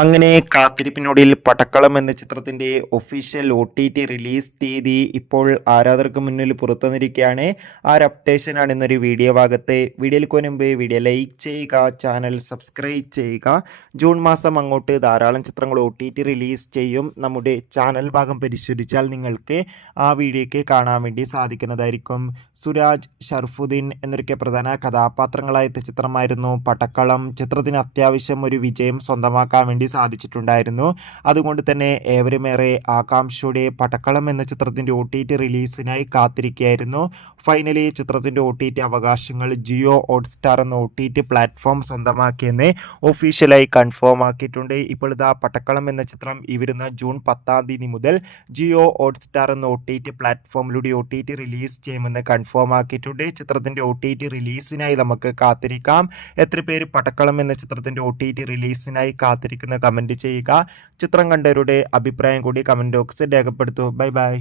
അങ്ങനെ കാത്തിരിപ്പിനൊടുവിൽ പടക്കളം എന്ന ചിത്രത്തിൻ്റെ ഒഫീഷ്യൽ OTT റിലീസ് തീയതി ഇപ്പോൾ ആരാധകർക്ക് മുന്നിൽ പുറത്തുവന്നിരിക്കുകയാണ്. ആ ഒരു അപ്ഡേഷനാണ് ഇന്നൊരു വീഡിയോ ഭാഗത്ത്. വീഡിയോയിലേക്ക് മുൻപ് വീഡിയോ ലൈക്ക് ചെയ്യുക, ചാനൽ സബ്സ്ക്രൈബ് ചെയ്യുക. ജൂൺ മാസം അങ്ങോട്ട് ധാരാളം ചിത്രങ്ങൾ OTT റിലീസ് ചെയ്യും. നമ്മുടെ ചാനൽ ഭാഗം പരിശോധിച്ചാൽ നിങ്ങൾക്ക് ആ വീഡിയോയ്ക്ക് കാണാൻ വേണ്ടി സാധിക്കുന്നതായിരിക്കും. സുരാജ്, ഷർഫുദ്ദീൻ എന്നൊക്കെ പ്രധാന കഥാപാത്രങ്ങളായ ചിത്രമായിരുന്നു പടക്കളം. ചിത്രത്തിന് അത്യാവശ്യം ഒരു വിജയം സ്വന്തമാക്കാൻ വേണ്ടി സാധിച്ചിട്ടുണ്ടായിരുന്നു. അതുകൊണ്ട് തന്നെ ഏവരുമേറെ ആകാംക്ഷയോടെ പടക്കളം എന്ന ചിത്രത്തിൻ്റെ OTT റിലീസിനായി കാത്തിരിക്കുകയായിരുന്നു. ഫൈനലി ചിത്രത്തിൻ്റെ OTT അവകാശങ്ങൾ ജിയോ ഹോട്ട്സ്റ്റാർ എന്ന OTT പ്ലാറ്റ്ഫോം സ്വന്തമാക്കിയെന്ന് ഒഫീഷ്യലായി കൺഫേം ആക്കിയിട്ടുണ്ട്. ഇപ്പോൾ ഇതാ പടക്കളം എന്ന ചിത്രം ഈ വരുന്ന ജൂൺ 10 തീയതി മുതൽ ജിയോ ഹോട്ട്സ്റ്റാർ എന്ന OTT പ്ലാറ്റ്ഫോമിലൂടെ OTT റിലീസ് ചെയ്യുമെന്ന് കൺഫേം ആക്കിയിട്ടുണ്ട്. ചിത്രത്തിൻ്റെ OTT റിലീസിനായി നമുക്ക് കാത്തിരിക്കാം. എത്ര പേര് പടക്കളം എന്ന ചിത്രത്തിൻ്റെ OTT റിലീസിനായി കാത്തിരിക്കുന്ന കമൻറ്റ് ചെയ്യുക. ചിത്രം കണ്ടവരുടെ അഭിപ്രായം കൂടി കമൻറ്റ് ബോക്സിൽ രേഖപ്പെടുത്തൂ. Bye bye.